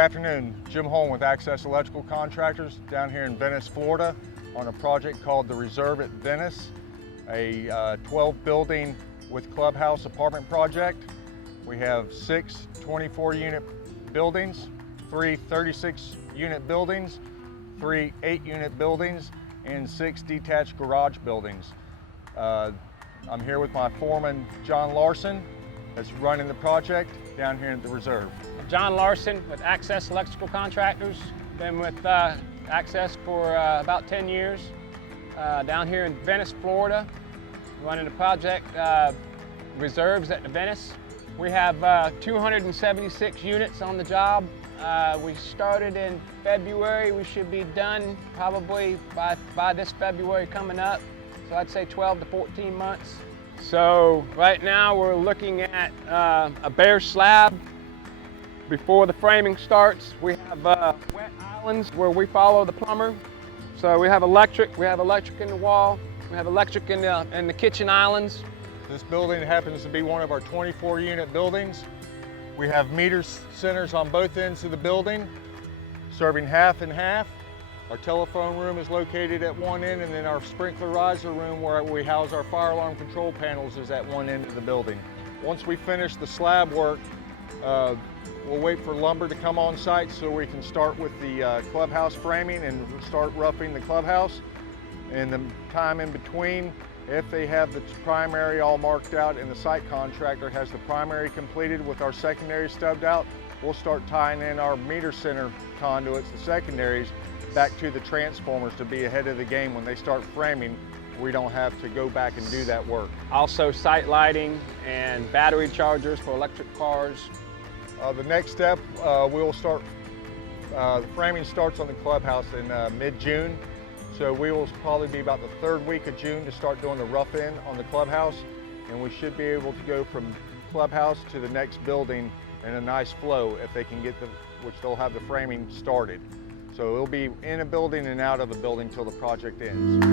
afternoon. Jim Holm with Access Electrical Contractors down here in Venice, Florida on a project called the Reserve at Venice, a 12 building with clubhouse apartment project. We have 6 24 unit buildings, 3 36 unit buildings, 3 8 unit buildings, and 6 detached garage buildings. I'm here with my foreman, John Larson, that's running the project down here at the Reserve. John Larson with Access Electrical Contractors. Been with Access for about 10 years. Down here in Venice, Florida, running the project Reserves at the Venice. We have 276 units on the job. We started in February. We should be done probably by this February coming up. So I'd say 12 to 14 months. So right now we're looking at a bare slab. Before the framing starts, we have wet islands where we follow the plumber. So we have electric in the wall, we have electric in the kitchen islands. This building happens to be one of our 24 unit buildings. We have meter centers on both ends of the building, serving half and half. Our telephone room is located at one end, and then our sprinkler riser room where we house our fire alarm control panels is at one end of the building. Once we finish the slab work, we'll wait for lumber to come on site so we can start with the clubhouse framing and start roughing the clubhouse. And the time in between, if they have the primary all marked out and the site contractor has the primary completed with our secondary stubbed out, we'll start tying in our meter center conduits, the secondaries, back to the transformers to be ahead of the game. When they start framing, we don't have to go back and do that work. Also site lighting and battery chargers for electric cars. The next step, we'll start, the framing starts on the clubhouse in mid-June. So we will probably be about the 3rd week of June to start doing the rough end on the clubhouse. And we should be able to go from clubhouse to the next building in a nice flow if they can get which they'll have the framing started. So it'll be in a building and out of a building till the project ends.